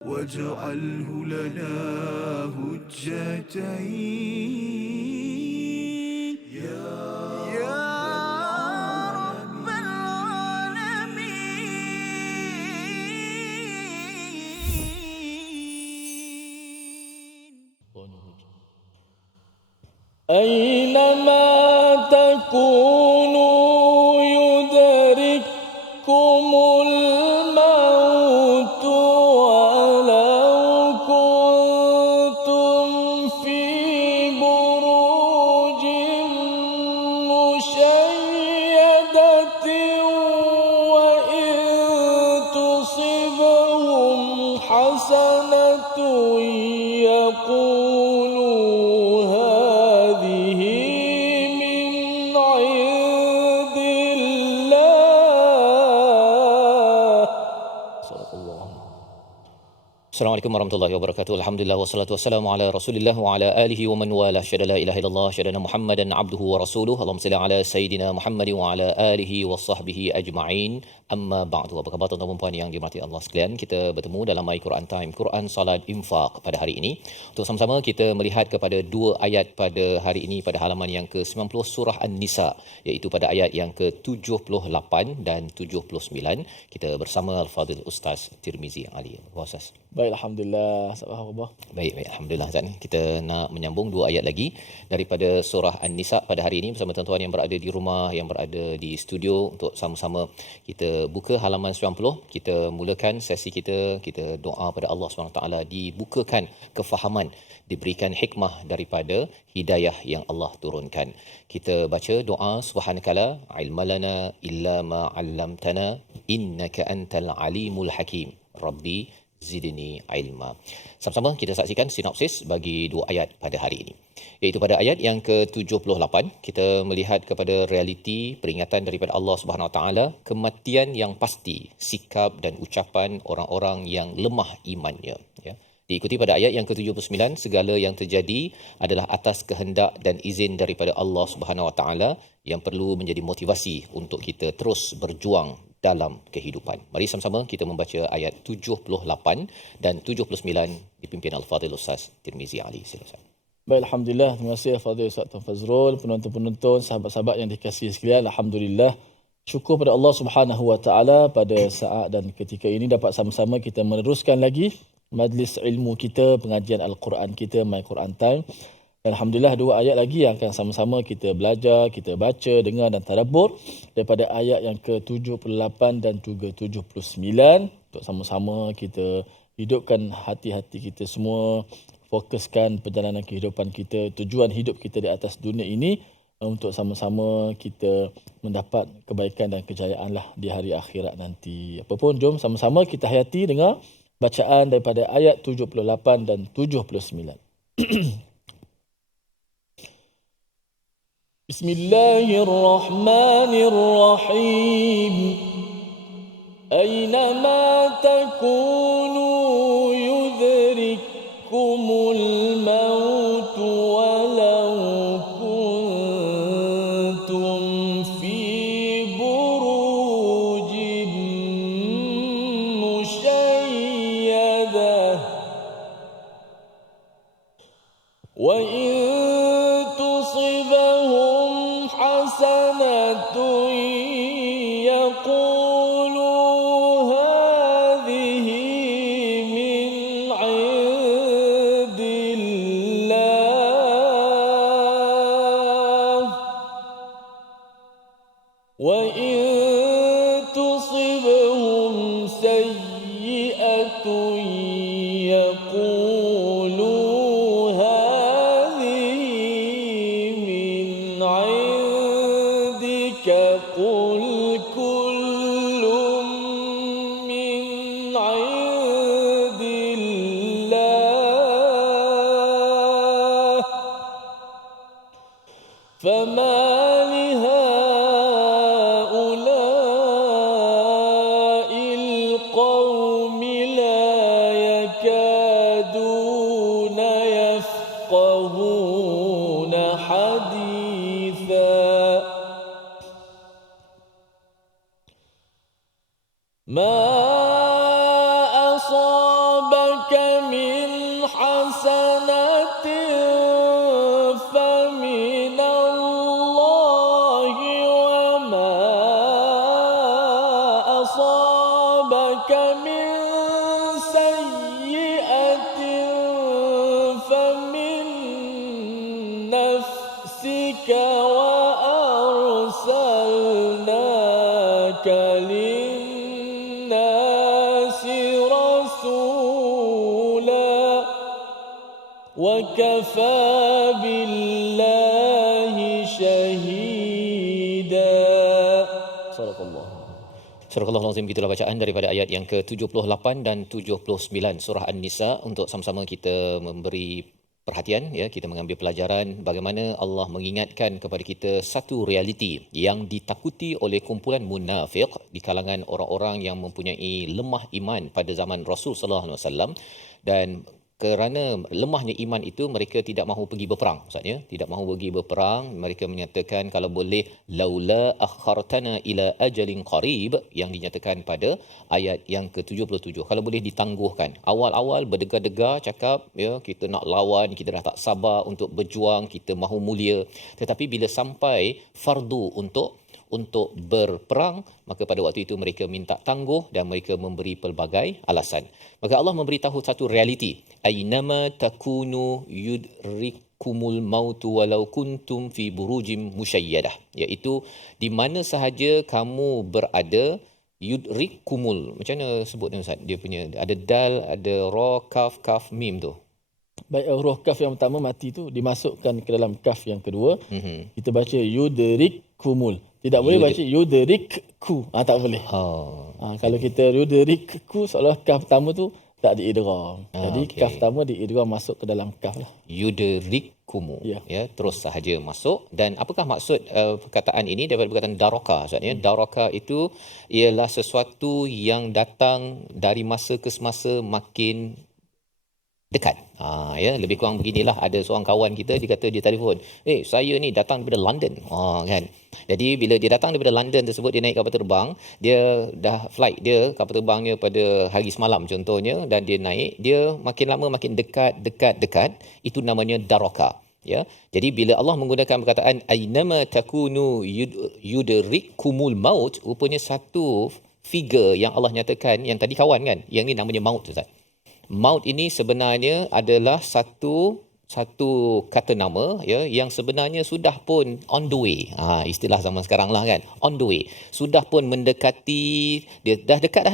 واجعله لنا هجتين يا رب العالمين. أينما تكونوا يدرككم الموت ولو كنتم في بروج مشيدة وإن تصبهم حسنة يقولوا هذه من عند الله. صدق الله. Assalamualaikum warahmatullahi wabarakatuh. Alhamdulillah wassalatu wassalamu ala Rasulillah wa ala alihi wa man wala. Syada la ilaha illallah, syada Muhammadan abduhu wa rasuluh. Allahumma salli ala sayidina Muhammad wa ala alihi wa sahbihi ajma'in. Amma ba'du. Apa khabar tuan-tuan dan puan yang dirahmati Allah sekalian? Kita bertemu dalam My Quran Time, Quran Salat Infaq pada hari ini. Untuk sama-sama kita melihat kepada dua ayat pada hari ini pada halaman yang ke-90 surah An-Nisa, iaitu pada ayat yang ke-78 dan 79. Kita bersama Al-Fadhil Ustaz Tirmizi Ali. Ustaz. Baik, alhamdulillah. Sahabat. Baik, alhamdulillah Ustaz. Kita nak menyambung dua ayat lagi daripada surah An-Nisa pada hari ini bersama tuan-tuan yang berada di rumah, yang berada di studio, untuk sama-sama kita buka halaman 90. Kita mulakan sesi kita doa pada Allah SWT, dibukakan kefahaman, diberikan hikmah daripada hidayah yang Allah turunkan. Kita baca doa subhanakala ilmalana illa ma 'allamtana innaka antal alimul hakim. Rabbi zidni ilma. Sama-sama kita saksikan sinopsis bagi dua ayat pada hari ini. Iaitu pada ayat yang ke-78 kita melihat kepada realiti peringatan daripada Allah Subhanahu Wa Taala, kematian yang pasti, sikap dan ucapan orang-orang yang lemah imannya, ya. Diikuti pada ayat yang ke-79, segala yang terjadi adalah atas kehendak dan izin daripada Allah Subhanahu Wa Taala, yang perlu menjadi motivasi untuk kita terus berjuang dalam kehidupan. Mari sama-sama kita membaca ayat 78 dan 79 dipimpin Al-Fadhil Ustaz Tirmizi Ali. Silakan. Baik, alhamdulillah. Terima kasih Al-Fadhil Ustaz Tuan Fazrul, penonton-penonton, sahabat-sahabat yang dikasihi sekalian. Alhamdulillah. Syukur pada Allah Subhanahu Wa Taala pada saat dan ketika ini dapat sama-sama kita meneruskan lagi majlis ilmu kita, pengajian Al-Quran kita, My Quran Time. Dan alhamdulillah dua ayat lagi yang akan sama-sama kita belajar, kita baca, dengar dan tadabbur daripada ayat yang ke-78 dan juga 79, untuk sama-sama kita hidupkan hati-hati kita semua, fokuskan perjalanan kehidupan kita, tujuan hidup kita di atas dunia ini untuk sama-sama kita mendapat kebaikan dan kejayaan lah di hari akhirat nanti. Apapun, jom sama-sama kita hayati dengar bacaan daripada ayat 78 dan 79. Bismillahirrahmanirrahim. Aynama takunu yudrikkumul maut walau kuntum fi burujin musyayyadah wa in tusibahum hasanatun yaqulu hadhihi min 'indillah wa in tusibhum sayyi'atun yaqulu قل كل من عند الله فما لهؤلاء القوم لا يكادون يفقهون حديثا ما أصابك حسنة فمن الله وما أصابك من سيئة فمن نفسك وأرسلناك للناس رسولا وكفى بالله شهيدا. صدق الله. Surah Al-Azim, gitulah bacaan daripada ayat yang ke-78 dan 79 surah An-Nisa untuk sama-sama kita memberi perhatian, ya, kita mengambil pelajaran bagaimana Allah mengingatkan kepada kita satu realiti yang ditakuti oleh kumpulan munafik di kalangan orang-orang yang mempunyai lemah iman pada zaman Rasul sallallahu alaihi wasallam. Dan kerana lemahnya iman itu, mereka tidak mahu pergi berperang. Maksudnya tidak mahu pergi berperang. Mereka menyatakan kalau boleh laula akhartana ila ajalin qarib, yang dinyatakan pada ayat yang ke-77. Kalau boleh ditangguhkan. Awal-awal berdegar-degar cakap, ya, kita nak lawan, kita dah tak sabar untuk berjuang, kita mahu mulia. Tetapi bila sampai fardu untuk berperang, maka pada waktu itu mereka minta tangguh dan mereka memberi pelbagai alasan. Maka Allah memberitahu satu realiti, ainama takunu yudrikumul maut walau kuntum fi burujim musyayyadah, iaitu di mana sahaja kamu berada, yudrikumul, macam mana sebutnya Ustaz? Dia punya ada dal, ada ra, kaf mim tu. Baik, huruf kaf yang pertama mati tu dimasukkan ke dalam kaf yang kedua. Kita baca yudrikumul. Tidak boleh baca yudrikku. Tak boleh. Kalau kita yudrikku, seolah kaf pertama tu tak diidgham. Jadi okay. Kaf pertama diidgham masuk ke dalam kaf lah. Yudrikumu, ya, terus sahaja masuk. Dan apakah maksud perkataan ini daripada perkataan daraka? Maksudnya daraka itu ialah sesuatu yang datang dari masa ke semasa makin dekat. Ya, lebih kurang beginilah. Ada seorang kawan kita, dia kata dia telefon, saya ni datang daripada London. Kan. Jadi bila dia datang daripada London tersebut, dia naik kapal terbang, dia dah flight dia, kapal terbangnya pada hari semalam contohnya, dan dia naik, dia makin lama makin dekat, itu namanya daraka. Ya. Jadi bila Allah menggunakan perkataan ainama takunu yudrikumul maut, rupanya satu figure yang Allah nyatakan, yang tadi kawan kan, yang ni namanya maut, Ustaz. Maut ini sebenarnya adalah satu kata nama, ya, yang sebenarnya sudah pun on the way. Istilah zaman sekarang lah kan, on the way. Sudah pun mendekati, dia dah dekat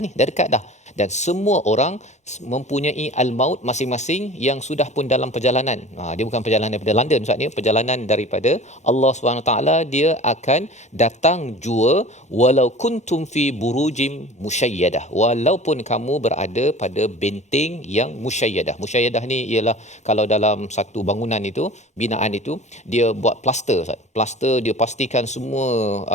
dah. Dan semua orang mempunyai al-maut masing-masing yang sudah pun dalam perjalanan. Dia bukan perjalanan daripada London, maksudnya perjalanan daripada Allah SWT. Dia akan datang jua walau kuntum fi burujim musyayyadah, walaupun kamu berada pada benteng yang musyayyadah. Musyayyadah ni ialah kalau dalam satu bangunan itu, binaan itu, dia buat plaster. Plaster dia pastikan semua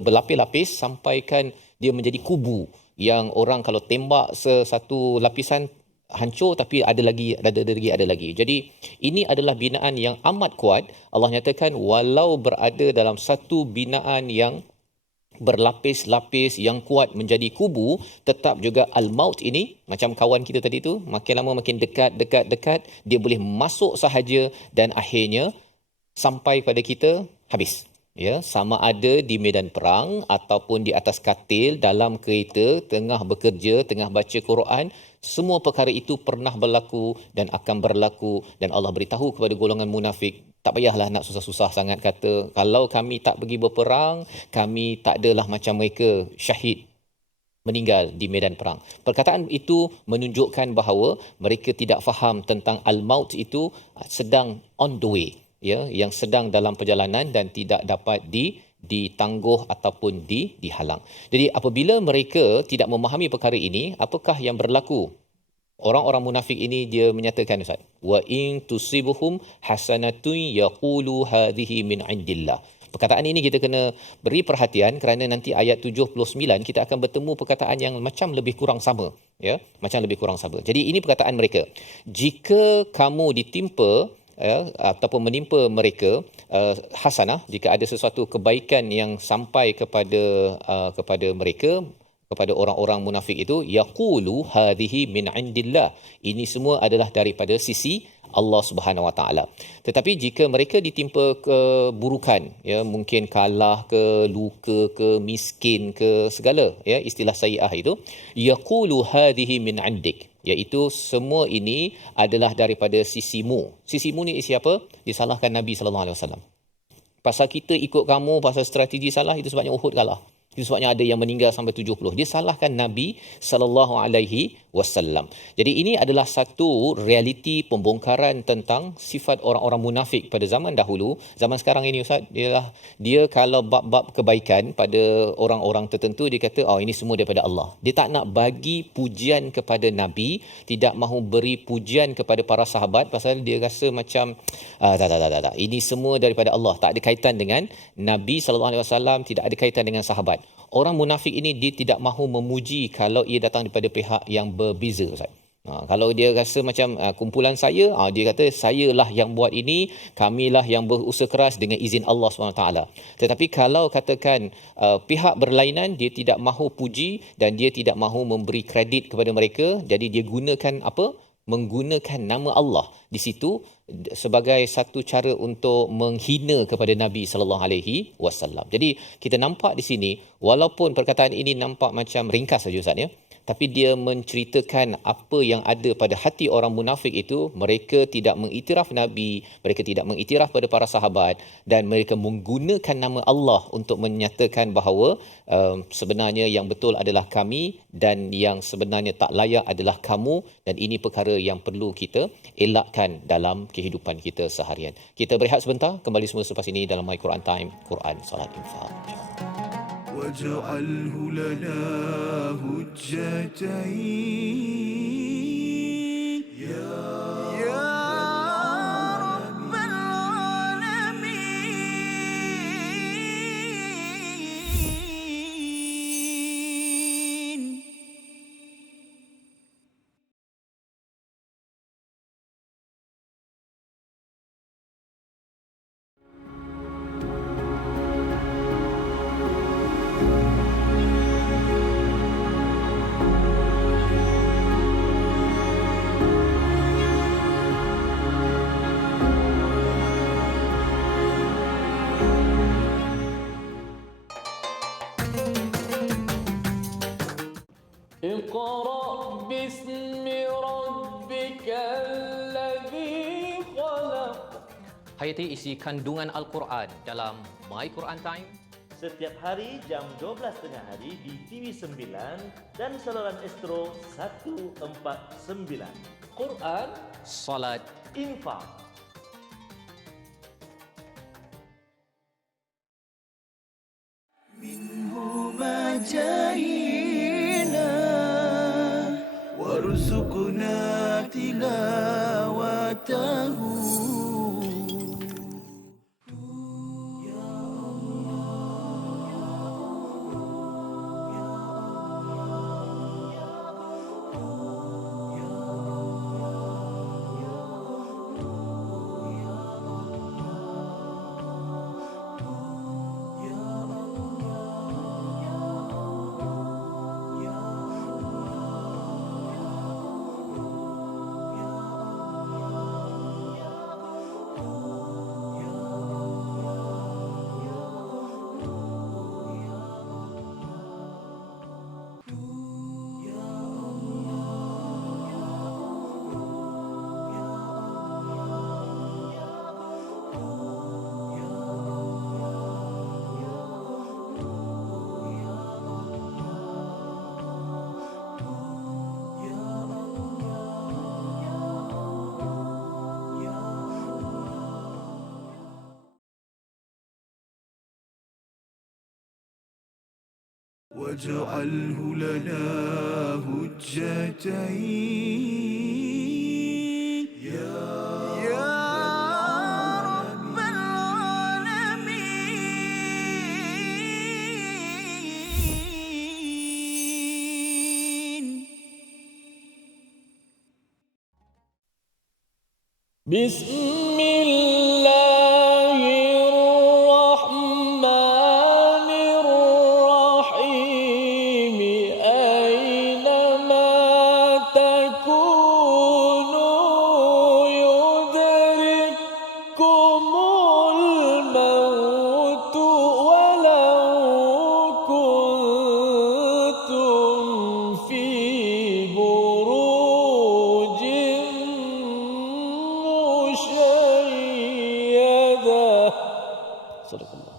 berlapis-lapis sampaikan dia menjadi kubu, yang orang kalau tembak satu lapisan hancur, tapi ada lagi. Jadi ini adalah binaan yang amat kuat. Allah nyatakan walau berada dalam satu binaan yang berlapis-lapis yang kuat menjadi kubu, tetap juga al-maut ini, macam kawan kita tadi tu, makin lama makin dekat, dia boleh masuk sahaja dan akhirnya sampai pada kita habis. Ya, sama ada di medan perang ataupun di atas katil, dalam kereta, tengah bekerja, tengah baca Quran, semua perkara itu pernah berlaku dan akan berlaku. Dan Allah beritahu kepada golongan munafik, tak payahlah nak susah-susah sangat kata, kalau kami tak pergi berperang, kami tak adalah macam mereka syahid, meninggal di medan perang. Perkataan itu menunjukkan bahawa mereka tidak faham tentang al-maut itu sedang on the way, ya, yang sedang dalam perjalanan dan tidak dapat ditangguh ataupun dihalang. Jadi apabila mereka tidak memahami perkara ini, apakah yang berlaku? Orang-orang munafik ini dia menyatakan, Ustaz, wa in tusibuhum hasanatun yaqulu hadhihi min indillah. Perkataan ini kita kena beri perhatian kerana nanti ayat 79 kita akan bertemu perkataan yang macam lebih kurang sama, ya, Jadi ini perkataan mereka. Jika kamu ditimpa ataupun menimpa mereka hasanah, jika ada sesuatu kebaikan yang sampai kepada mereka, kepada orang-orang munafik itu, yaqulu hadhihi min indillah, ini semua adalah daripada sisi Allah Subhanahu Wa Taala. Tetapi jika mereka ditimpa keburukan, ya, mungkin kalah ke, luka ke, miskin ke, segala, ya, istilah sayyi'ah itu, yaqulu hadhihi min indik, iaitu semua ini adalah daripada sisimu. Sisimu ni siapa? Disalahkan Nabi sallallahu alaihi wasallam. Pasal kita ikut kamu, pasal strategi salah, itu sebabnya Uhud kalah. Itu sebabnya ada yang meninggal sampai 70. Dia salahkan Nabi sallallahu alaihi wasallam. Jadi ini adalah satu realiti pembongkaran tentang sifat orang-orang munafik pada zaman dahulu. Zaman sekarang ini Ustaz, dia kalau bab-bab kebaikan pada orang-orang tertentu, dia kata ini semua daripada Allah. Dia tak nak bagi pujian kepada Nabi, tidak mahu beri pujian kepada para sahabat pasal dia rasa macam tak. Ini semua daripada Allah, tak ada kaitan dengan Nabi sallallahu alaihi wasallam, tidak ada kaitan dengan sahabat. Orang munafik ini dia tidak mahu memuji kalau ia datang daripada pihak yang berbeza, Ustaz. Kalau dia rasa macam kumpulan saya, dia kata sayalah yang buat ini, kamilah yang berusaha keras dengan izin Allah SWT. Tetapi kalau katakan pihak berlainan, dia tidak mahu puji dan dia tidak mahu memberi kredit kepada mereka, jadi dia gunakan apa? Menggunakan nama Allah di situ sebagai satu cara untuk menghina kepada Nabi sallallahu alaihi wasallam. Jadi kita nampak di sini, walaupun perkataan ini nampak macam ringkas saja Ustaz, ya, tapi dia menceritakan apa yang ada pada hati orang munafik itu. Mereka tidak mengiktiraf Nabi, mereka tidak mengiktiraf pada para sahabat, dan mereka menggunakan nama Allah untuk menyatakan bahawa sebenarnya yang betul adalah kami dan yang sebenarnya tak layak adalah kamu, dan ini perkara yang perlu kita elakkan dalam kehidupan kita seharian. Kita berehat sebentar, kembali semula selepas ini dalam My Quran Time, Quran Salat Infaq. واجعله لنا هجتين يا رب العالمين. اقرأ باسم ربك الذي خلق. Hayati isi kandungan Al-Quran dalam My Quran Time. Setiap hari jam 12 tengah hari di TV9 dan saluran Astro 149. Quran, Salat, Infak. منهما جاهينا وارزقنا تلاوته. واجعله لنا هجتين يا رب العالمين. بسم الله الرحمن الرحيم. تكونوا يدرككم الموت ولو كنتم في بروج مشيدة. صدق الله.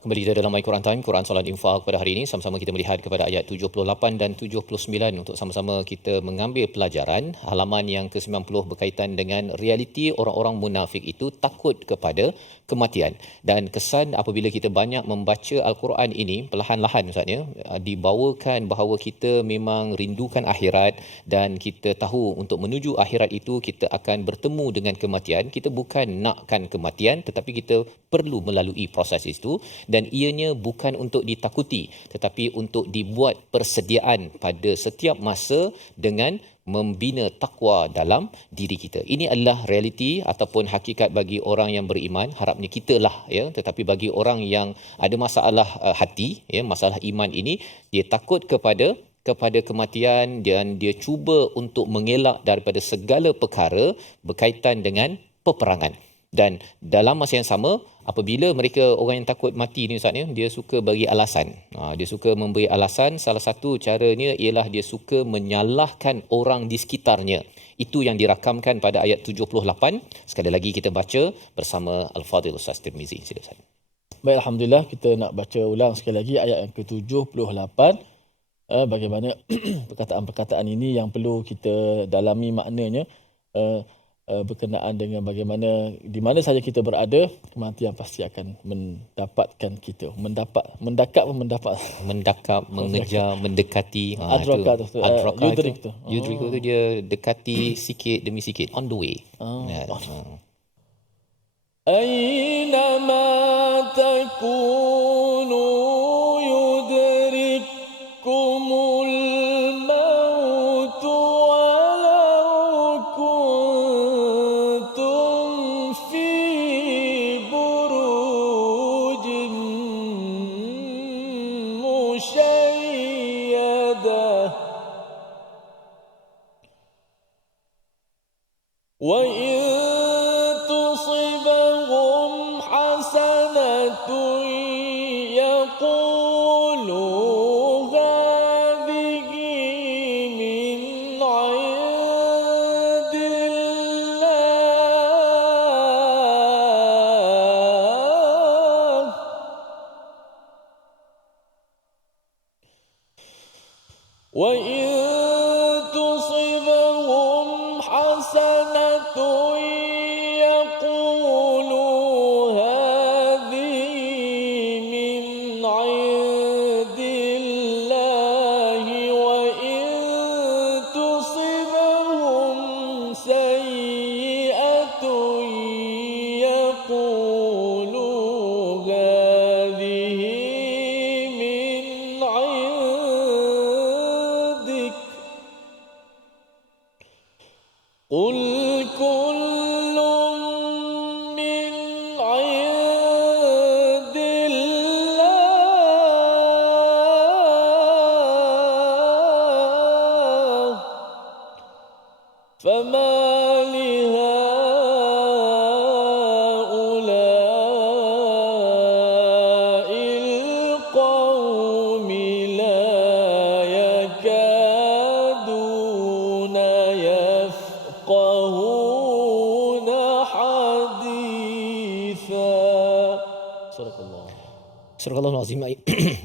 Kembali kita dalam My Quran Time, Quran Solat Infak pada hari ini. Sama-sama kita melihat kepada ayat 78 dan 79 untuk sama-sama kita mengambil pelajaran. Halaman yang ke-90 berkaitan dengan realiti orang-orang munafik itu takut kepada kematian. Dan kesan apabila kita banyak membaca Al-Quran ini, perlahan-lahan Ustaznya, dibawakan bahawa kita memang rindukan akhirat dan kita tahu untuk menuju akhirat itu kita akan bertemu dengan kematian. Kita bukan nakkan kematian, tetapi kita perlu melalui proses itu. Dan ianya bukan untuk ditakuti tetapi untuk dibuat persediaan pada setiap masa dengan membina takwa dalam diri kita. Ini adalah realiti ataupun hakikat bagi orang yang beriman. Harapnya kita lah ya, tetapi bagi orang yang ada masalah hati ya, masalah iman ini, dia takut kepada kematian dan dia cuba untuk mengelak daripada segala perkara berkaitan dengan peperangan. Dan dalam masa yang sama, apabila mereka orang yang takut mati ni Ustaz ni, dia suka bagi alasan. Dia suka memberi alasan. Salah satu caranya ialah dia suka menyalahkan orang di sekitarnya. Itu yang dirakamkan pada ayat 78. Sekali lagi kita baca bersama Al-Fadhil Ustaz Tirmizi. Sila Ustaz. Baik, alhamdulillah, kita nak baca ulang sekali lagi ayat yang ke-78. Bagaimana perkataan-perkataan ini yang perlu kita dalami maknanya. Berkenaan dengan bagaimana di mana saja kita berada, kematian pasti akan mendapatkan kita. Mendakat, mengejar, mendekati. Adraka tu. Yudrik tu. Yudrik tu dia dekati sikit demi sikit, on the way. Aynama takunu yudrikkumul maut walau kuntum fi burujin musyayyadah wa تصبهم حسنة يقولوا هذه من عند الله وإن تصبهم حسنة قل كل من عند الله فما لهؤلاء القوم لا يكادون يفقهون حديثا. صدق الله. Surah Al-Azim.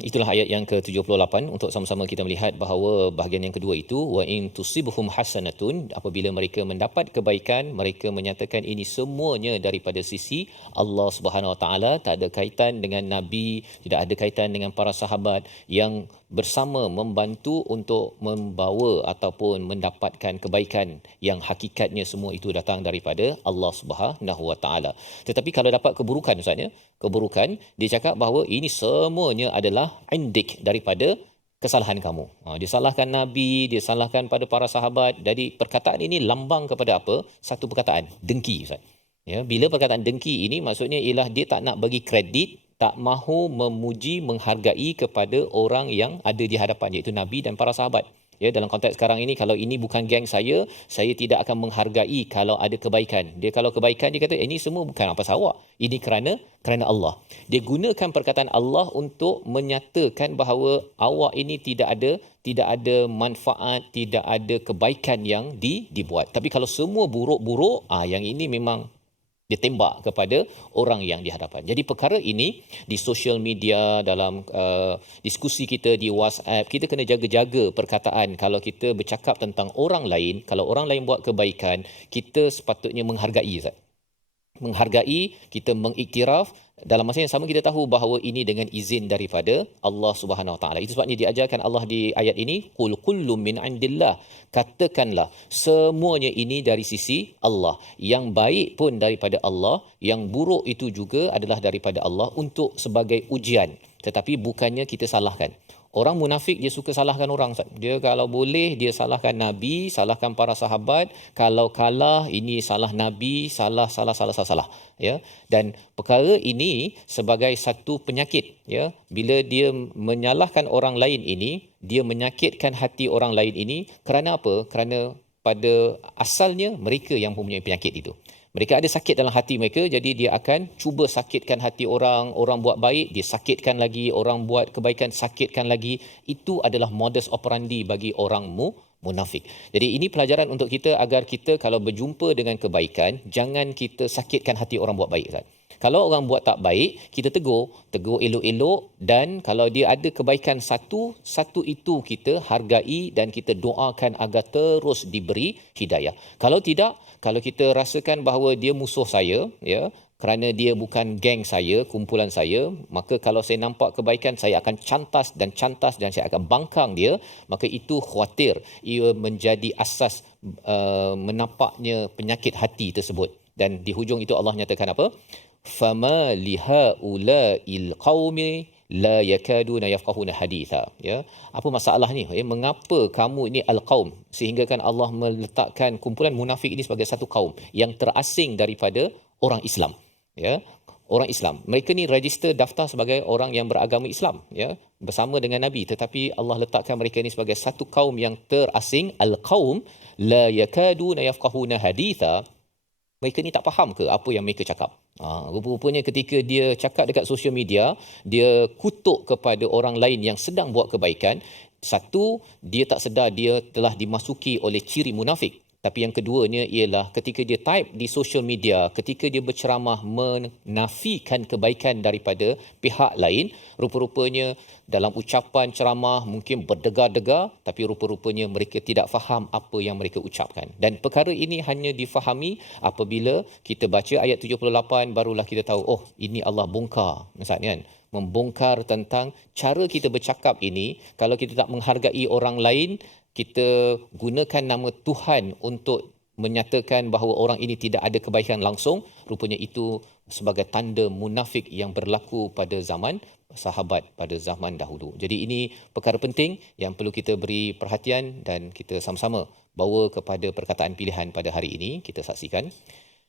Itulah ayat yang ke-78 untuk sama-sama kita melihat bahawa bahagian yang kedua itu wa in tusibhum hasanatun, apabila mereka mendapat kebaikan, mereka menyatakan ini semuanya daripada sisi Allah Subhanahu Wa Taala, tak ada kaitan dengan nabi, tidak ada kaitan dengan para sahabat yang bersama membantu untuk membawa ataupun mendapatkan kebaikan yang hakikatnya semua itu datang daripada Allah Subhanahu Wa Taala. Tetapi kalau dapat keburukan Ustaznya, keburukan dia cakap bahawa ini semuanya adalah indik, daripada kesalahan kamu. Dia salahkan Nabi, dia salahkan pada para sahabat. Jadi perkataan ini lambang kepada apa? Satu perkataan, dengki Ustaz. Ya, bila perkataan dengki ini maksudnya ialah dia tak nak bagi kredit, tak mahu memuji, menghargai kepada orang yang ada di hadapan, iaitu Nabi dan para sahabat. Ya, dalam konteks sekarang ini, kalau ini bukan geng saya tidak akan menghargai kalau ada kebaikan. Dia kalau kebaikan dia kata ini semua bukan apa awak. Ini kerana Allah. Dia gunakan perkataan Allah untuk menyatakan bahawa awak ini tidak ada manfaat, tidak ada kebaikan yang dibuat. Tapi kalau semua buruk-buruk, yang ini memang dia tembak kepada orang yang di hadapan. Jadi perkara ini di social media, dalam diskusi kita di WhatsApp, kita kena jaga-jaga perkataan. Kalau kita bercakap tentang orang lain, kalau orang lain buat kebaikan, kita sepatutnya menghargai, Ustaz. Menghargai, kita mengiktiraf. Dalam masa yang sama kita tahu bahawa ini dengan izin daripada Allah Subhanahu Wa Taala. Itu sebabnya diajarkan Allah di ayat ini, qul kullum min indillah. Katakanlah semuanya ini dari sisi Allah. Yang baik pun daripada Allah, yang buruk itu juga adalah daripada Allah untuk sebagai ujian. Tetapi bukannya kita salahkan. Orang munafik dia suka salahkan orang. Dia kalau boleh dia salahkan Nabi, salahkan para sahabat. Kalau kalah ini salah Nabi, salah. Ya. Dan perkara ini sebagai satu penyakit. Ya. Bila dia menyalahkan orang lain ini, dia menyakitkan hati orang lain ini. Kerana apa? Kerana pada asalnya mereka yang mempunyai penyakit itu. Mereka ada sakit dalam hati mereka, jadi dia akan cuba sakitkan hati orang. Orang buat baik, dia sakitkan lagi. Orang buat kebaikan, sakitkan lagi. Itu adalah modus operandi bagi orang munafik. Jadi ini pelajaran untuk kita agar kita kalau berjumpa dengan kebaikan, jangan kita sakitkan hati orang buat baik. Kan? Kalau orang buat tak baik, kita tegur elok-elok, dan kalau dia ada kebaikan satu itu kita hargai dan kita doakan agar terus diberi hidayah. Kalau tidak, kalau kita rasakan bahawa dia musuh saya, ya, kerana dia bukan geng saya, kumpulan saya, maka kalau saya nampak kebaikan, saya akan cantas dan saya akan bangkang dia, maka itu khawatir ia menjadi asas menampaknya penyakit hati tersebut. Dan di hujung itu Allah nyatakan apa? Fama lihaula'il qaumi la yakaduna yafqahuna haditha. Ya, apa masalah ni? Ya, mengapa kamu ini al-qaum, sehingga kan Allah meletakkan kumpulan munafik ini sebagai satu kaum yang terasing daripada orang Islam. Ya, orang Islam, mereka ni register daftar sebagai orang yang beragama Islam, ya, bersama dengan Nabi, tetapi Allah letakkan mereka ni sebagai satu kaum yang terasing. Al-qaum la yakaduna yafqahuna haditha. Mereka ni tak faham ke apa yang mereka cakap? Rupa-rupanya ketika dia cakap dekat sosial media, dia kutuk kepada orang lain yang sedang buat kebaikan. Satu, dia tak sedar dia telah dimasuki oleh ciri munafik. Tapi yang keduanya ialah ketika dia type di sosial media, ketika dia berceramah menafikan kebaikan daripada pihak lain, rupa-rupanya dalam ucapan ceramah mungkin berdegar-degar, tapi rupa-rupanya mereka tidak faham apa yang mereka ucapkan. Dan perkara ini hanya difahami apabila kita baca ayat 78, barulah kita tahu, oh, ini Allah bongkar. Misalnya kan, membongkar tentang cara kita bercakap ini. Kalau kita tak menghargai orang lain, kita gunakan nama Tuhan untuk menyatakan bahawa orang ini tidak ada kebaikan langsung, rupanya itu sebagai tanda munafik yang berlaku pada zaman sahabat, pada zaman dahulu. Jadi ini perkara penting yang perlu kita beri perhatian dan kita sama-sama bawa kepada perkataan pilihan pada hari ini. Kita saksikan,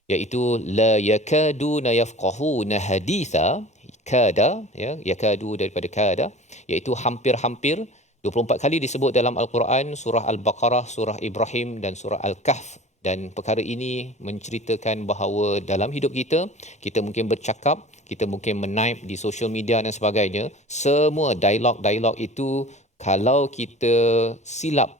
iaitu la yakaduna yafqahuna haditha. Kada, ya, yakadu daripada kada, iaitu hampir-hampir. 24 kali disebut dalam Al-Quran, surah Al-Baqarah, surah Ibrahim dan surah Al-Kahf. Dan perkara ini menceritakan bahawa dalam hidup kita, kita mungkin bercakap, kita mungkin menaip di social media dan sebagainya. Semua dialog-dialog itu, kalau kita silap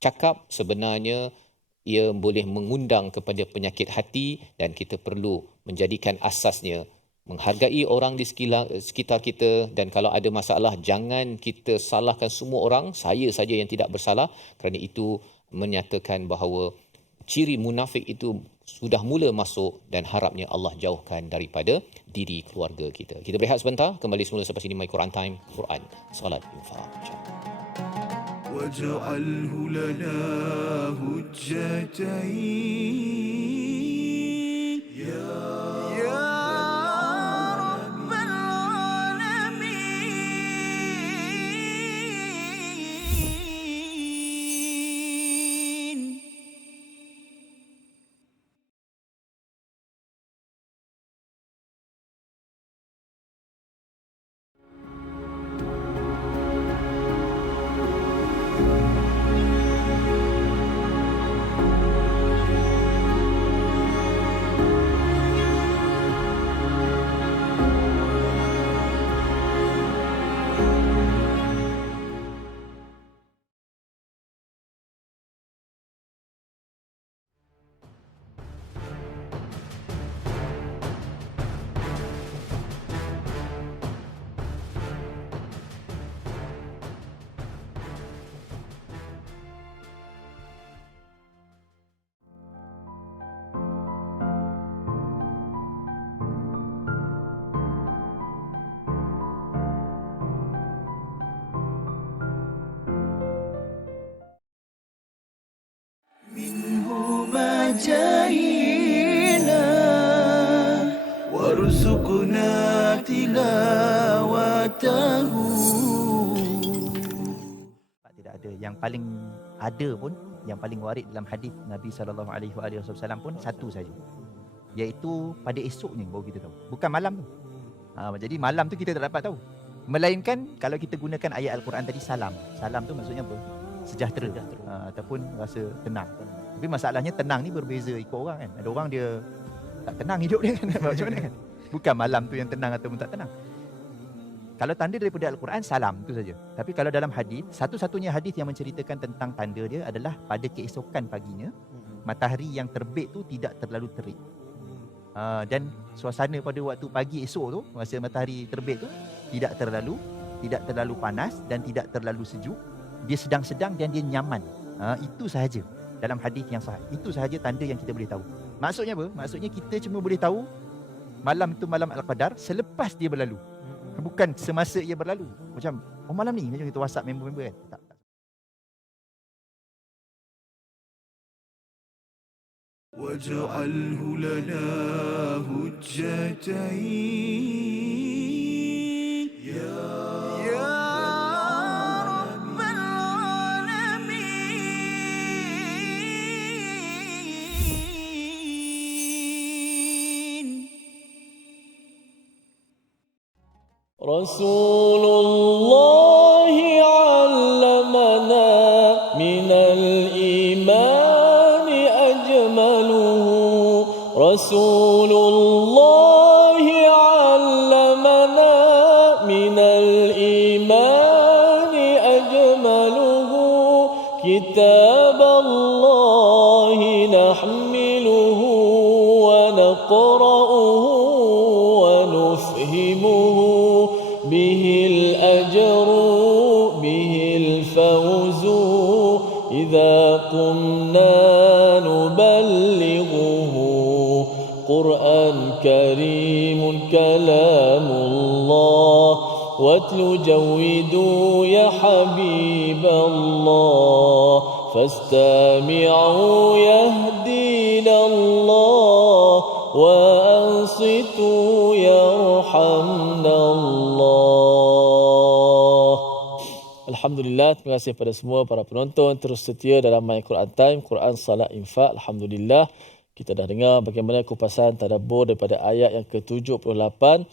cakap, sebenarnya ia boleh mengundang kepada penyakit hati, dan kita perlu menjadikan asasnya menghargai orang di sekitar kita. Dan kalau ada masalah, jangan kita salahkan semua orang, saya saja yang tidak bersalah, kerana itu menyatakan bahawa ciri munafik itu sudah mula masuk, dan harapnya Allah jauhkan daripada diri keluarga kita. Kita berehat sebentar, kembali semula selepas ini My Quran Time, Quran, Salat, Infaq. واجعله لنا هجتين يا رب العالمين. جاهلا وارزقنا تلاوته. Tidak ada. Yang paling ada pun, yang paling warid dalam hadis Nabi SAW pun satu saja, iaitu pada esoknya baru kita tahu, bukan malam tu. Jadi malam tu kita tak dapat tahu, melainkan kalau kita gunakan ayat Al-Quran tadi, salam tu maksudnya apa? Sejahtera, ataupun rasa tenang. Tapi masalahnya tenang ni berbeza ikut orang kan. Ada orang dia tak tenang hidup dia kan. Macam mana kan? Bukan malam tu yang tenang ataupun tak tenang. Kalau tanda daripada Al-Quran, salam tu saja. Tapi kalau dalam hadis, satu-satunya hadis yang menceritakan tentang tanda dia adalah pada keesokan paginya, matahari yang terbit tu tidak terlalu terik. Dan suasana pada waktu pagi esok tu, masa matahari terbit tu, tidak terlalu panas dan tidak terlalu sejuk. Dia sedang-sedang dan dia nyaman. Itu sahaja dalam hadis yang sahih. Itu sahaja tanda yang kita boleh tahu. Maksudnya apa? Maksudnya kita cuma boleh tahu malam itu malam Al-Qadar selepas dia berlalu. Bukan semasa ia berlalu. Macam, malam ni macam kita WhatsApp member-member kan. Tak. واجعله لنا هجتين يا رب العالمين. رسول الله علمنا من الإيمان أجمله. رسول الله علمنا من الإيمان أجمله. كتاب الله نحمله ونقرأه ونفهمه. به الأجر به الفوز إذا قمنا نبلغه. قرآن كريم كلام الله واتل جودوا يا حبيب الله. فاستمعوا يهدينا الله وأنصتوا يرحمنا الله. Alhamdulillah, terima kasih pada semua para penonton terus setia dalam My Quran Time, Quran Salat Infak. Alhamdulillah, kita dah dengar bagaimana kupasan tadabbur daripada ayat yang ke-78.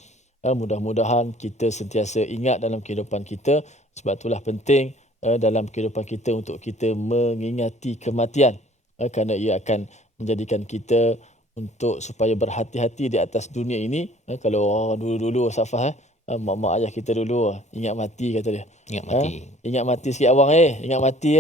Mudah-mudahan kita sentiasa ingat dalam kehidupan kita. Sebab itulah penting dalam kehidupan kita untuk kita mengingati kematian, kerana ia akan menjadikan kita untuk supaya berhati-hati di atas dunia ini. Kalau orang dulu-dulu Safah, mak-mak ayah kita dulu ingat mati, kata dia. Ingat mati. Ingat mati sikit abang ingat mati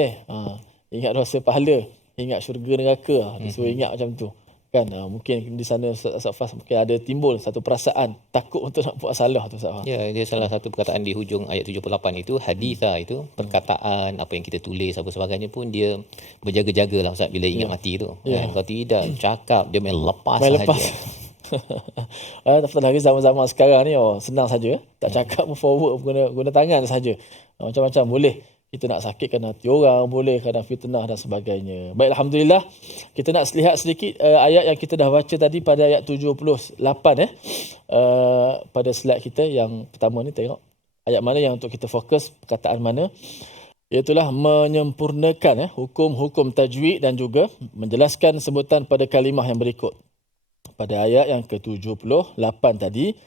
ingat dosa pahala, ingat syurga neraka. Dia suruh ingat macam tu. Kan mungkin di sana Safah mungkin ada timbul satu perasaan takut untuk nak buat salah tu Safah. Ya, dia salah satu perkataan di hujung ayat 78 itu, haditha itu, perkataan apa yang kita tulis apa sebagainya pun dia berjaga-jagalah Ustaz bila ingat mati tu. Kan? Kalau tidak cakap dia main lepas saja. Tak lagi zaman-zaman sekarang ni senang saja, tak cakap pun forward guna tangan saja. Macam-macam boleh. Kita nak sakitkan hati orang, boleh kadang fitnah dan sebagainya. Baik, alhamdulillah. Kita nak lihat sedikit ayat yang kita dah baca tadi pada ayat 78 pada slide kita yang pertama ni. Tengok ayat mana yang untuk kita fokus, perkataan mana. Iaitulah menyempurnakan hukum-hukum tajwid dan juga menjelaskan sebutan pada kalimah yang berikut. Pada ayat yang ke-78 tadi,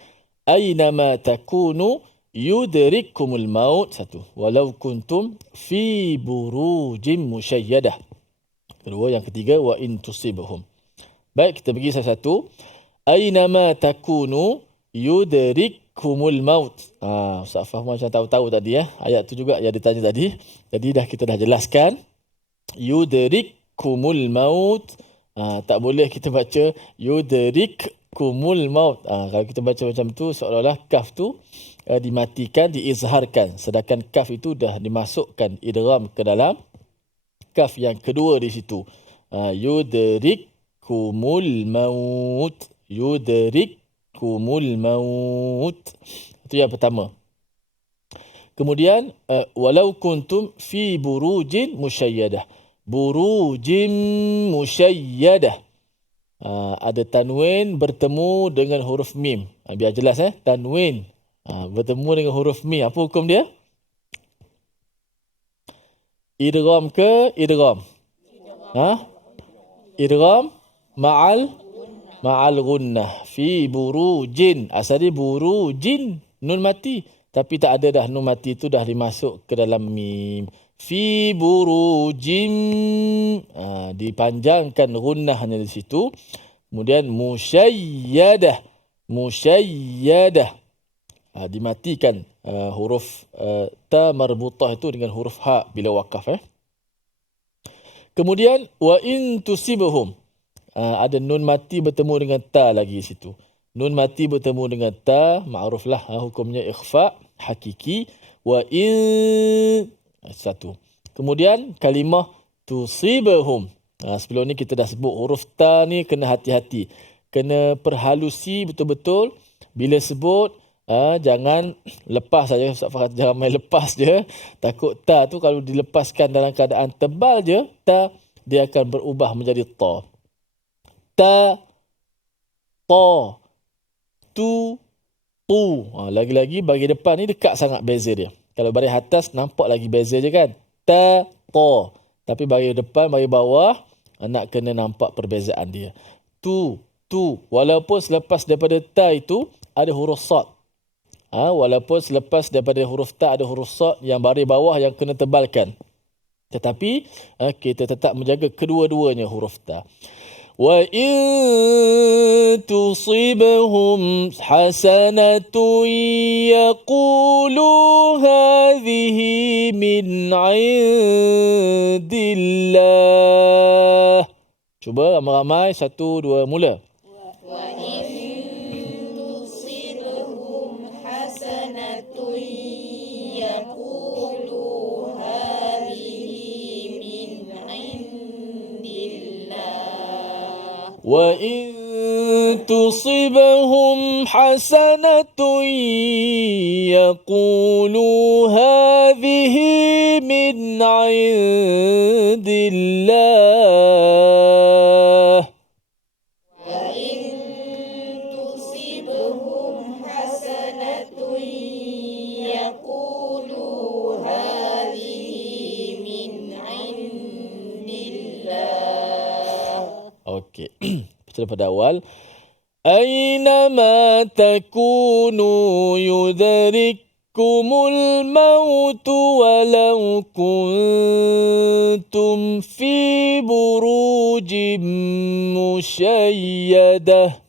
aynama takunu yudrikkumul maut, satu, walau kuntum fi burujim musyayyadah. Kedua, yang ketiga, wa in tusibhum. Baik, kita pergi satu-satu. Aynama takunu yudrikkumul maut. Ustaz Fahman macam tahu-tahu tadi ayat tu juga yang ditanya tadi. Jadi kita dah jelaskan. Yudrikkumul maut. Tak boleh kita baca yudrikkumul maut. Kalau kita baca macam tu, seolah-olah kaf tu dimatikan, diizharkan. Sedangkan kaf itu dah dimasukkan idgham ke dalam kaf yang kedua di situ. Yudrikkumul maut. Yudrikkumul maut. Itu yang pertama. Kemudian walau kuntum fi burujin musyayyadah. Burujin musyayyadah. Ada tanwin bertemu dengan huruf mim. Biar jelas tanwin bertemu dengan huruf mim. Apa hukum dia? Idgham ke idgham? Idgham ma'al gunnah fi burujin. Asal dia burujin, nun mati. Tapi tak ada dah, nun mati itu dah dimasuk ke dalam mim. Fi burujin, dipanjangkan gunnahnya di situ. Kemudian musyayyadah, dimatikan huruf ta marbutah itu dengan huruf ha bila wakaf. Kemudian wa in tusibhum, ada nun mati bertemu dengan ta lagi di situ. Nun mati bertemu dengan ta, ma'ruf lah, hukumnya ikhfa hakiki. Wa in, satu. Kemudian kalimah tusibhum. Sebelum ni kita dah sebut huruf ta ni kena hati-hati. Kena perhalusi betul-betul. Bila sebut, jangan lepas saja. Ustaz Fahad, jangan main lepas je. Takut ta tu kalau dilepaskan dalam keadaan tebal je, ta dia akan berubah menjadi ta. Ta, tu, tu. Lagi-lagi bagi depan ni dekat sangat beza dia. Kalau bagi atas nampak lagi beza je kan. Ta, tapi bagi depan, bagi bawah, nak kena nampak perbezaan dia. Tu. Walaupun selepas daripada ta itu ada huruf sad. Walaupun selepas daripada huruf ta ada huruf sad yang baris bawah yang kena tebalkan. Tetapi kita tetap menjaga kedua-duanya huruf ta. Wa in tusibhum hasanatun yaqulu hadhihi min indillah. Cuba ramai-ramai, 1, 2, mula. Wa in tusibhum hasanatun yaqulu hadhihi min indillah. Wa in tusibhum hasanatun yaqulu hadhihi min indillah. Okey. Pada awal. Aynama takunu yudrikkumul mautu walau kuntum fi burujim musyayyadah.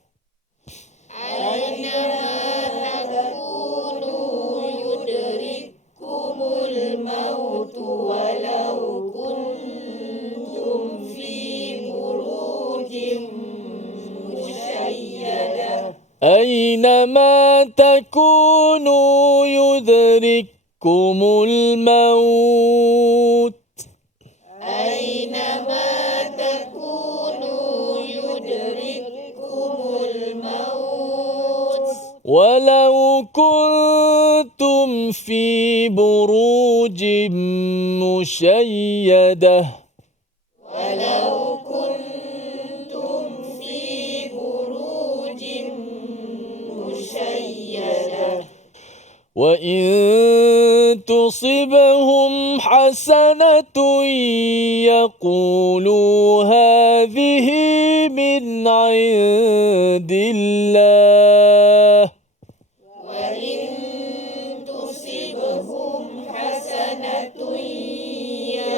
أينما تكونوا يدرككم الموت. أينما تكونوا يدرككم الموت ولو كنتم في بروج مشيدة. وإن تصبهم حسنة يقولوا هذه من عند الله. وإن تصبهم حسنة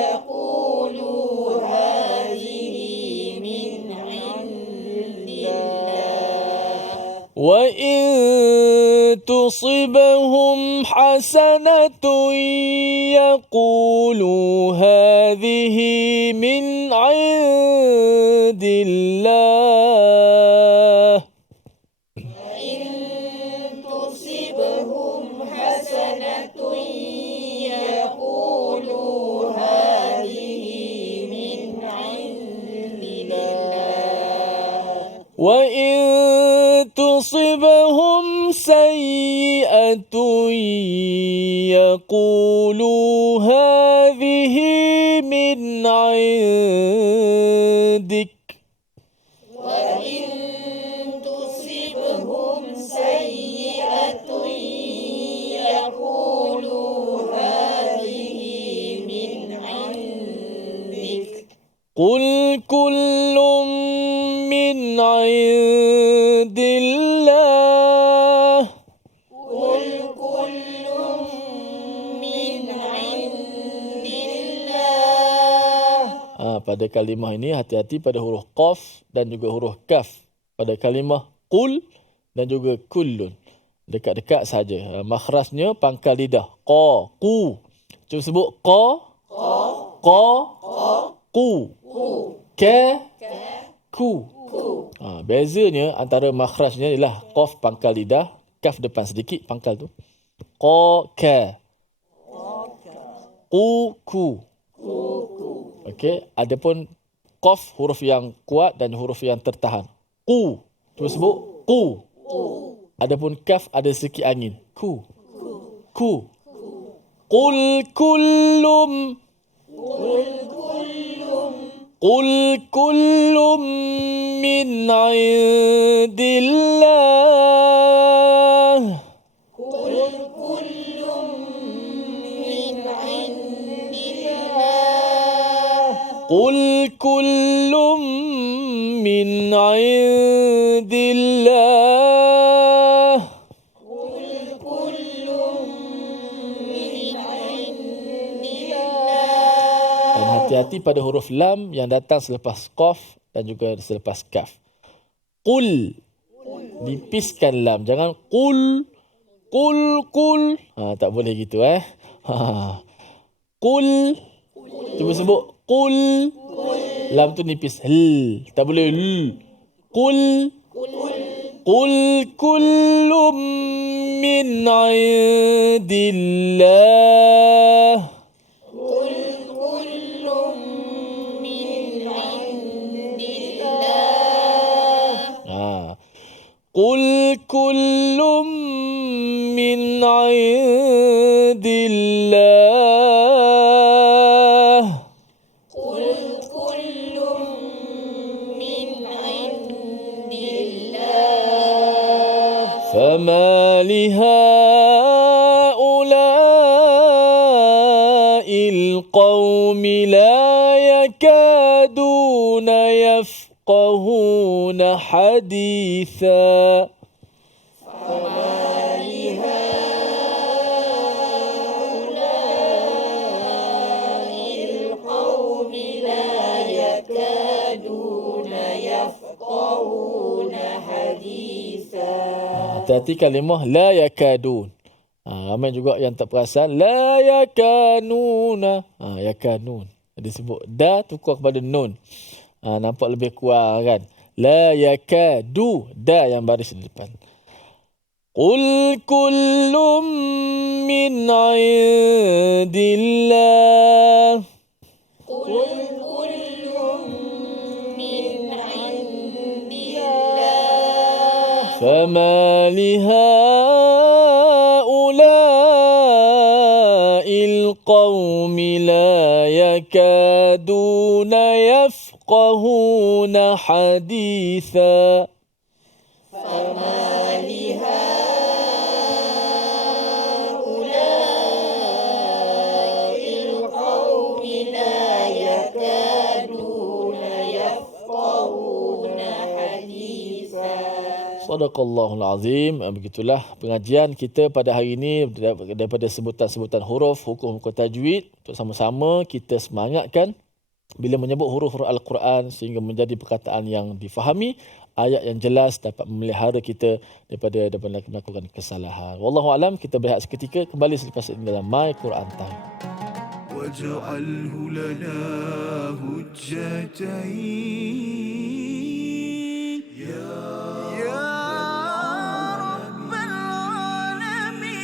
يقولوا هذه من عند الله. وإن تصبهم حسنة يقولوا هذه من عند الله. وإن تصبهم حسنة يقولوا هذه من عند الله. وإن تصبهم سيئة يقولوا هذه من عندك. وإن Qul kullum min indillah. قل كل من عند الله. Pada kalimah ini hati-hati pada huruf qaf dan juga huruf kaf. Pada kalimah qul dan juga kullun. Dekat-dekat saja. Makhrajnya pangkal lidah. Qa, qu. Cuba sebut qa, qa, qu, ka, ku. Bezanya antara makhrajnya ialah qaf pangkal lidah, kaf depan sedikit pangkal tu. Qa, ka. Qu, ku. Okey, adapun qaf huruf yang kuat dan huruf yang tertahan. Qu. Cuba sebut qu. Adapun kaf ada sedikit angin. Ku. Ku. Qul kullum. Qul kullum min indillah. قل كل من عند الله. قل كل من عند الله. قل كل من عند الله. Dan hati-hati pada huruf lam yang datang selepas qaf dan juga selepas kaf. Qul. Nipiskan lam. Jangan qul. Qul. Tak boleh gitu Qul. Cuba sebut qul. Lam tu nipis. Tak boleh l. Qul. Qul kullum min indillah. قل كل من عند الله. قل كل من عند الله. قل كل من عند الله. فما لهؤلاء القوم لا يكادون يفقهون حديثا. القوم لا يكادون يفقهون حديثا. Hati-hati kalimah la yakadun. Ramai juga yang tak perasan. La yakanuna. Yakanun. Disebut da tukar kepada nun. Nampak lebih kurang kan. La yakadu. Da yang baris di depan. Qul kullum min indillah. قل كل من عند الله. فما لهؤلاء القوم لا يكادون يفقهون حديثا. فما لهؤلاء القوم لا يكادون يفقهون حديثا. Sadaqallahul Azim. Begitulah pengajian kita pada hari ini daripada sebutan-sebutan huruf, hukum-hukum tajwid. Untuk sama-sama kita semangatkan bila menyebut huruf-huruf Al-Quran sehingga menjadi perkataan yang difahami, ayat yang jelas dapat memelihara kita daripada melakukan kesalahan. Wallahu alam, kita berehat seketika, kembali selepas ini dalam My Quran Time. واجعله لنا هجتين يا رب العالمين.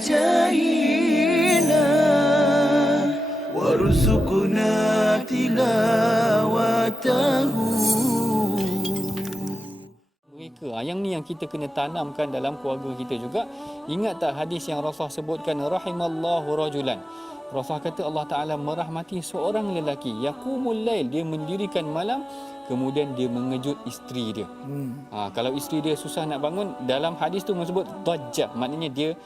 جاهينا وارزقنا تلاوته. Yang ni yang kita kena tanamkan dalam keluarga kita juga. Ingat tak hadis yang Rasulullah sebutkan, rahimallahu rajulan. Rasulullah kata Allah Ta'ala merahmati seorang lelaki, yaqumul lail, dia mendirikan malam, kemudian dia mengejut isteri dia. Kalau isteri dia susah nak bangun, dalam hadis tu menyebut dajjah, maknanya dia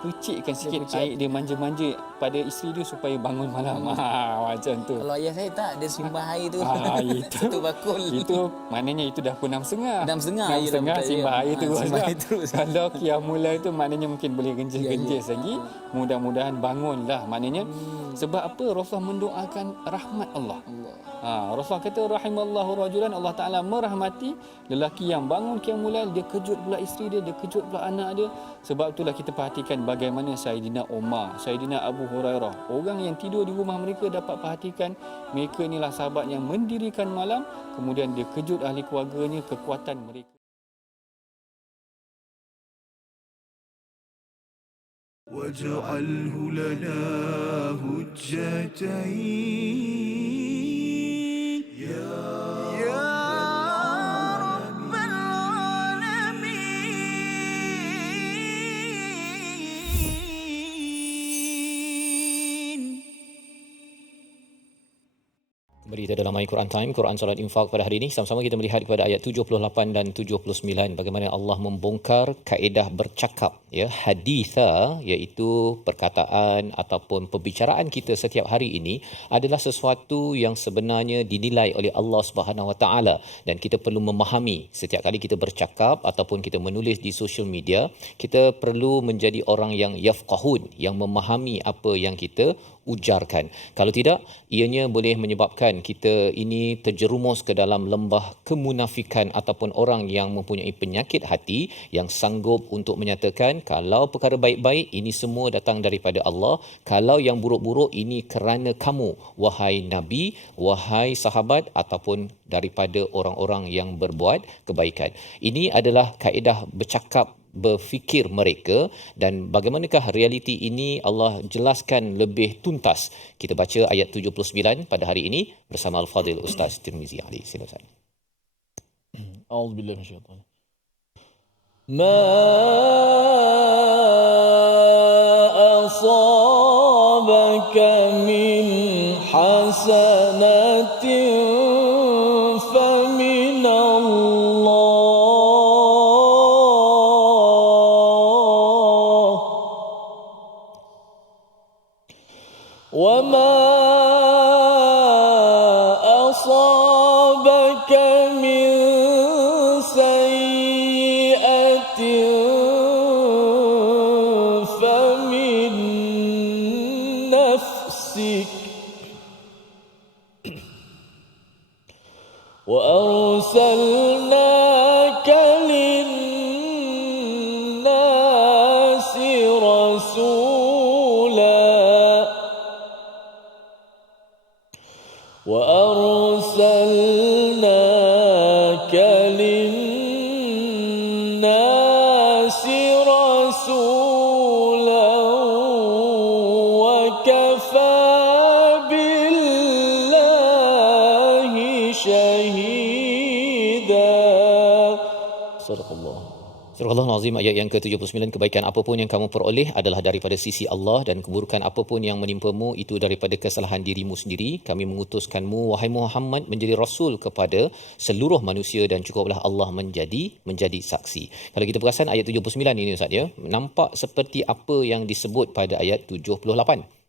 percikkan sikit air, dia manja-manja pada isteri dia supaya bangun malam. Macam tu. Kalau ayah saya tak, dia simbah air tu. Itu Satu bakul. Itu maknanya itu dah pukul 6.30. 6.30 simbah air tu. Simbah air terus. Kalau qiyamul lail tu maknanya mungkin boleh genjis lagi. Mudah-mudahan bangunlah. Maknanya sebab apa? Rasulullah mendoakan rahmat Allah. Rasulullah kata rahimallahu rajulan, Allah Ta'ala merahmati lelaki yang bangun qiyamul lail, dia kejut pula isteri dia, dia kejut pula anak dia. Sebab itulah kita perhatikan bagaimana Saidina Umar, Saidina Abu Hurairah, orang yang tidur di rumah mereka dapat perhatikan mereka inilah sahabat yang mendirikan malam, kemudian dia kejut ahli keluarganya, kekuatan mereka. واجعله لنا هجتين يا رب العالمين. Kembali kita dalam My Quran Time, Quran Salat Infak pada hari ini. Sama-sama kita melihat kepada ayat 78 dan 79 bagaimana Allah membongkar kaedah bercakap, ya, haditha, iaitu perkataan ataupun perbicaraan kita setiap hari ini adalah sesuatu yang sebenarnya dinilai oleh Allah Subhanahu Wa Taala, dan kita perlu memahami setiap kali kita bercakap ataupun kita menulis di social media, kita perlu menjadi orang yang yafqahun, yang memahami apa yang kita ujarkan. Kalau tidak, ianya boleh menyebabkan kita ini terjerumus ke dalam lembah kemunafikan ataupun orang yang mempunyai penyakit hati yang sanggup untuk menyatakan kalau perkara baik-baik ini semua datang daripada Allah, kalau yang buruk-buruk ini kerana kamu, wahai Nabi, wahai sahabat, ataupun daripada orang-orang yang berbuat kebaikan. Ini adalah kaedah bercakap, berfikir mereka, dan bagaimanakah realiti ini Allah jelaskan lebih tuntas. Kita baca ayat 79 pada hari ini bersama Al-Fadhil Ustaz Tirmizi Ali. Silakan. A'udzubillahi minasyaitanir ma asabaka min hasanatin famin Allah wa ma asabaka min فمن نفسك وأرسلناك للناس رسولا وأرسلناك للناس رسولا وكفى بالله شهيدا. صدق الله. Surah Al-Azim ayat yang ke-79, kebaikan apapun yang kamu peroleh adalah daripada sisi Allah, dan keburukan apapun yang menimpamu itu daripada kesalahan dirimu sendiri. Kami mengutuskanmu, wahai Muhammad, menjadi rasul kepada seluruh manusia, dan cukuplah Allah menjadi saksi. Kalau kita perasan ayat 79 ini Ustaz, ya, nampak seperti apa yang disebut pada ayat 78,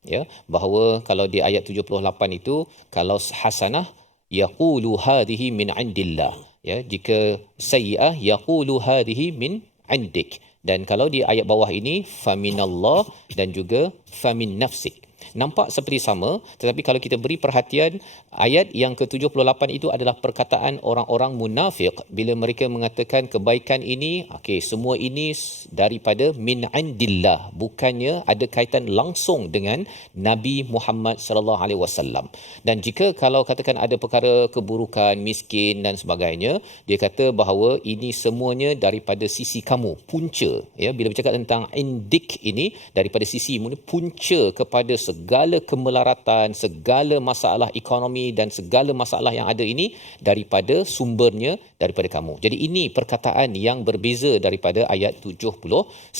ya, bahawa kalau di ayat 78 itu, kalau hasanah yaqulu hadhihi min indillah, ya, jika sayyi'ah yaqulu hadhihi min indik, dan kalau di ayat bawah ini faminallah dan juga famin nafsik. Nampak seperti sama, tetapi kalau kita beri perhatian, ayat yang ke-78 itu adalah perkataan orang-orang munafik bila mereka mengatakan kebaikan ini, okey, semua ini daripada min indillah, bukannya ada kaitan langsung dengan Nabi Muhammad sallallahu alaihi wasallam. Dan jika kalau katakan ada perkara keburukan, miskin dan sebagainya, dia kata bahawa ini semuanya daripada sisi kamu, punca, ya, bila bercakap tentang indik ini daripada sisi punca kepada segala kemelaratan, segala masalah ekonomi dan segala masalah yang ada ini daripada sumbernya daripada kamu. Jadi ini perkataan yang berbeza daripada ayat 79.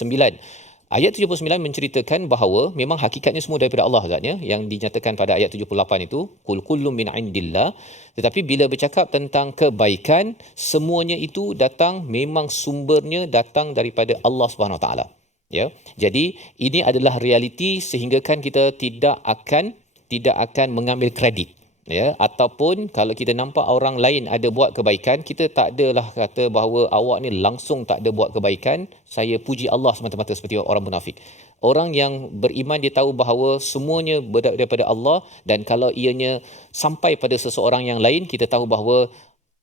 Ayat 79 menceritakan bahawa memang hakikatnya semua daripada Allah katnya, yang dinyatakan pada ayat 78 itu qul kullum min indillah. Tetapi bila bercakap tentang kebaikan, semuanya itu datang, memang sumbernya datang daripada Allah Subhanahu Wa Taala. Ya, jadi ini adalah realiti sehingga kan kita tidak akan mengambil kredit, ya, ataupun kalau kita nampak orang lain ada buat kebaikan, kita tak adalah kata bahawa awak ni langsung tak ada buat kebaikan, saya puji Allah semata-mata seperti orang munafik. Orang yang beriman dia tahu bahawa semuanya daripada Allah, dan kalau ianya sampai pada seseorang yang lain, kita tahu bahawa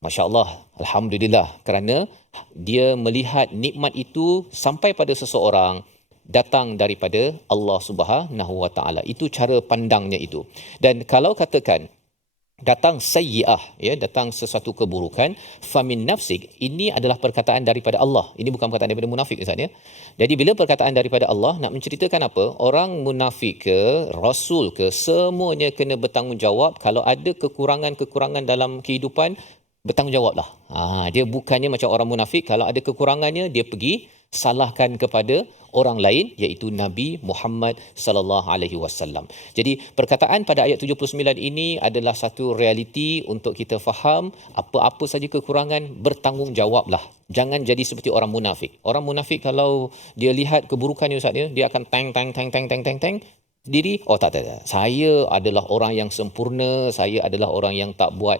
masya-Allah, alhamdulillah, kerana dia melihat nikmat itu sampai pada seseorang datang daripada Allah Subhanahu Wa Taala. Itu cara pandangnya itu. Dan kalau katakan datang sayyi'ah, ya, datang sesuatu keburukan, famin nafsik, ini adalah perkataan daripada Allah. Ini bukan perkataan daripada munafik Ustaz, ya. Jadi bila perkataan daripada Allah nak menceritakan apa? Orang munafik ke, rasul ke, semuanya kena bertanggungjawab. Kalau ada kekurangan-kekurangan dalam kehidupan, bertanggungjawablah. Dia bukannya macam orang munafik, kalau ada kekurangannya dia pergi salahkan kepada orang lain, iaitu Nabi Muhammad sallallahu alaihi wasallam. Jadi perkataan pada ayat 79 ini adalah satu realiti untuk kita faham apa-apa saja kekurangan, bertanggungjawablah. Jangan jadi seperti orang munafik. Orang munafik kalau dia lihat keburukannya Ustaz, dia akan tang diri, tak. Saya adalah orang yang sempurna, saya adalah orang yang tak buat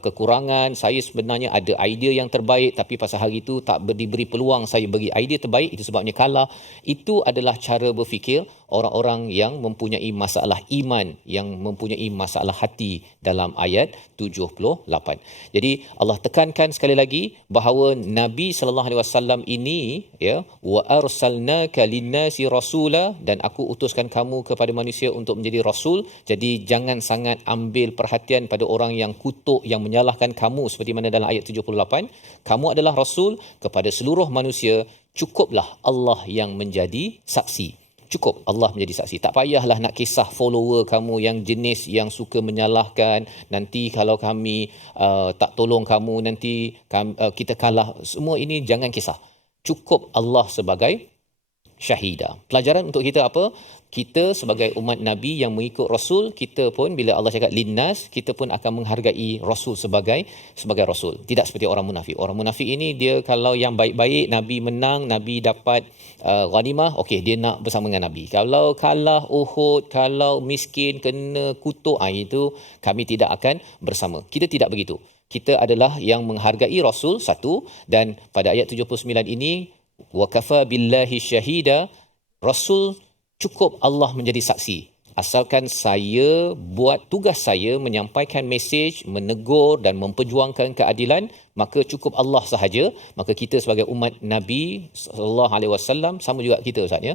kekurangan, saya sebenarnya ada idea yang terbaik, tapi pasal hari itu tak diberi peluang saya bagi idea terbaik, itu sebabnya kalah. Itu adalah cara berfikir orang-orang yang mempunyai masalah iman, yang mempunyai masalah hati dalam ayat 78. Jadi Allah tekankan sekali lagi bahawa Nabi sallallahu alaihi wasallam ini, ya, wa arsalnaka lin-nasi rasula, dan aku utuskan kamu kepada manusia untuk menjadi rasul. Jadi jangan sangat ambil perhatian pada orang yang kutuk, yang menyalahkan kamu, seperti mana dalam ayat 78. Kamu adalah rasul kepada seluruh manusia, cukuplah Allah yang menjadi saksi. Cukup Allah menjadi saksi. Tak payahlah nak kisah follower kamu yang jenis yang suka menyalahkan, nanti kalau kami tak tolong kamu, nanti kita kalah. Semua ini jangan kisah. Cukup Allah sebagai syahidah. Pelajaran untuk kita apa? Kita sebagai umat Nabi yang mengikut Rasul, kita pun bila Allah cakap linnas, kita pun akan menghargai Rasul sebagai Rasul. Tidak seperti orang munafik. Orang munafik ini dia kalau yang baik-baik, Nabi menang, Nabi dapat ghanimah, okey, dia nak bersama dengan Nabi. Kalau kalah Uhud, kalau miskin kena kutuk, itu kami tidak akan bersama. Kita tidak begitu. Kita adalah yang menghargai Rasul, satu, dan pada ayat 79 ini wa kafa billahi syahida, Rasul cukup Allah menjadi saksi. Asalkan saya buat tugas saya menyampaikan mesej, menegur dan memperjuangkan keadilan, maka cukup Allah sahaja. Maka kita sebagai umat Nabi sallallahu alaihi wasallam sama juga kita Ustaz, ya.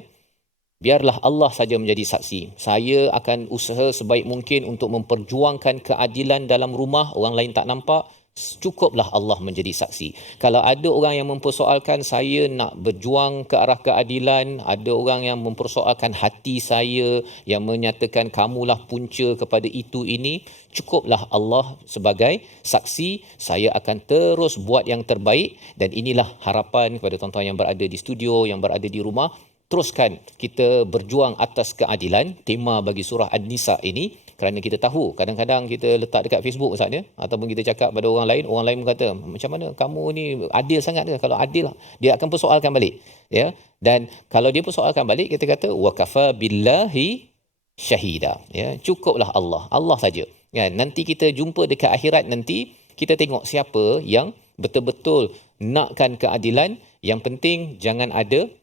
Biarlah Allah saja menjadi saksi. Saya akan usaha sebaik mungkin untuk memperjuangkan keadilan dalam rumah, orang lain tak nampak. Cukuplah Allah menjadi saksi. Kalau ada orang yang mempersoalkan saya nak berjuang ke arah keadilan, ada orang yang mempersoalkan hati saya, yang menyatakan kamulah punca kepada itu ini, cukuplah Allah sebagai saksi. Saya akan terus buat yang terbaik, dan inilah harapan kepada tuan-tuan yang berada di studio, yang berada di rumah. Teruskan kita berjuang atas keadilan, tema bagi surah An-Nisa ini. Kerana kita tahu kadang-kadang kita letak dekat Facebook Ustaz, ya, ataupun kita cakap pada orang lain berkata, macam mana kamu ni adil sangat ke? Kalau adil, dia akan persoalkan balik, ya. Dan kalau dia persoalkan balik, kita kata wa kafa billahi syahida, ya, cukuplah Allah saja. Kan, nanti kita jumpa dekat akhirat, nanti kita tengok siapa yang betul-betul nakkan keadilan. Yang penting jangan ada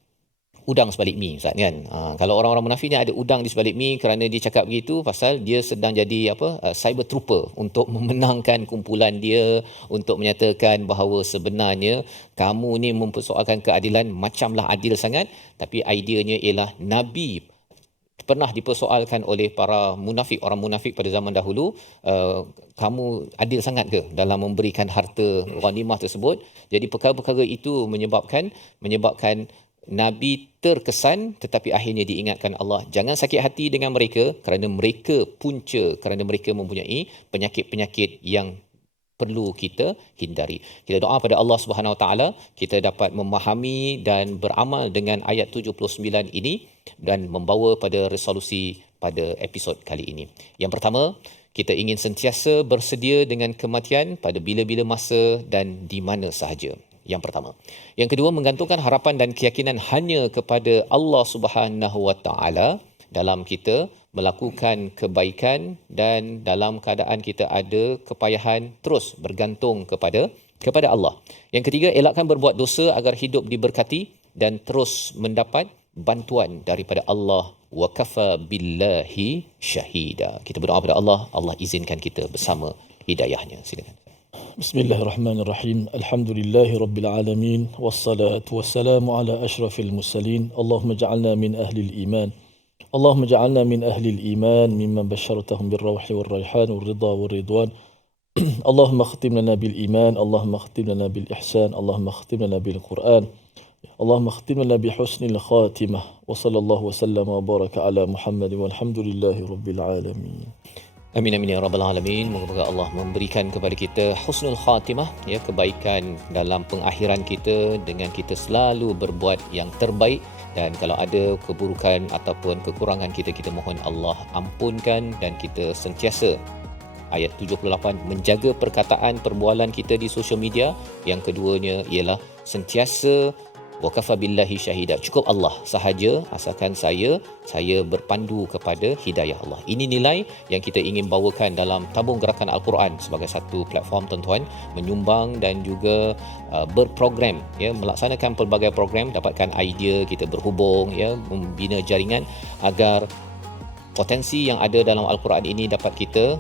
udang sebalik mi Ustaz kan. Kalau orang-orang munafik ni ada udang di sebalik mi kerana dia cakap begitu pasal dia sedang jadi cyber trooper untuk memenangkan kumpulan dia, untuk menyatakan bahawa sebenarnya kamu ni mempersoalkan keadilan macamlah adil sangat, tapi ideanya ialah Nabi pernah dipersoalkan oleh para munafik, orang munafik pada zaman dahulu, kamu adil sangat ke dalam memberikan harta ghanimah tersebut. Jadi perkara-perkara itu menyebabkan Nabi terkesan, tetapi akhirnya diingatkan Allah, jangan sakit hati dengan mereka kerana mereka punca, kerana mereka mempunyai penyakit-penyakit yang perlu kita hindari. Kita doa pada Allah Subhanahu Wa Taala kita dapat memahami dan beramal dengan ayat 79 ini dan membawa pada resolusi pada episod kali ini. Yang pertama, kita ingin sentiasa bersedia dengan kematian pada bila-bila masa dan di mana sahaja. Yang pertama. Yang kedua, menggantungkan harapan dan keyakinan hanya kepada Allah Subhanahu Wa Taala dalam kita melakukan kebaikan dan dalam keadaan kita ada kepayahan, terus bergantung kepada Allah. Yang ketiga, elakkan berbuat dosa agar hidup diberkati dan terus mendapat bantuan daripada Allah. Wa kafa billahi syahida. Kita berdoa kepada Allah, Allah izinkan kita bersama hidayahnya. Silakan. Bismillahirrahmanirrahim. Alhamdulillahi rabbil alamin wassalatu wassalamu ala asyrafil mursalin. Allahumma ja'alna min ahlil iman. Allahumma ja'alna min ahlil iman mimman basyartahum birrawhi warrayhan warridha warridwan. Allahumma khtim lana bil iman, Allahumma khtim lana bil ihsan, Allahumma khtim lana bil Quran. Allahumma khtim lana bi husnil khatimah. Wa sallallahu wasallam wa baraka ala Muhammad walhamdulillahi rabbil alamin. Amin amin ya rabbal alamin. Moga-moga Allah memberikan kepada kita husnul khatimah, ya, kebaikan dalam pengakhiran kita dengan kita selalu berbuat yang terbaik, dan kalau ada keburukan ataupun kekurangan kita mohon Allah ampunkan, dan kita sentiasa ayat 78 menjaga perkataan perbualan kita di sosial media. Yang keduanya ialah sentiasa wa kafa billahi syahida, cukup Allah sahaja, asalkan saya berpandu kepada hidayah Allah. Ini nilai yang kita ingin bawakan dalam tabung gerakan Al-Quran sebagai satu platform tuan-tuan, menyumbang dan juga berprogram, ya, melaksanakan pelbagai program, dapatkan idea, kita berhubung, ya, membina jaringan agar potensi yang ada dalam Al-Quran ini dapat kita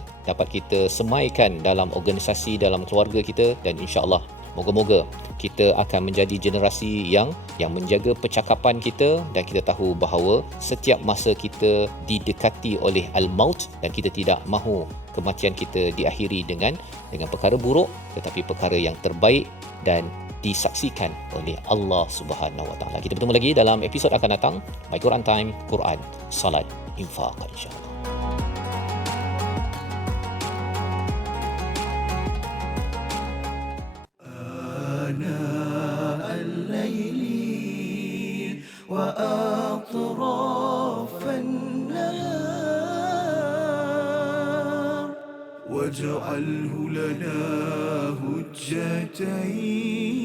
semaikan dalam organisasi, dalam keluarga kita, dan insya-Allah moga-moga kita akan menjadi generasi yang menjaga percakapan kita, dan kita tahu bahawa setiap masa kita didekati oleh al-maut, dan kita tidak mahu kematian kita diakhiri dengan perkara buruk, tetapi perkara yang terbaik dan disaksikan oleh Allah Subhanahu Wa Taala. Kita bertemu lagi dalam episod akan datang. My Quran Time, Quran, Salat, Infaq, insya-Allah. وأطراف النهار واجعله لنا هجتين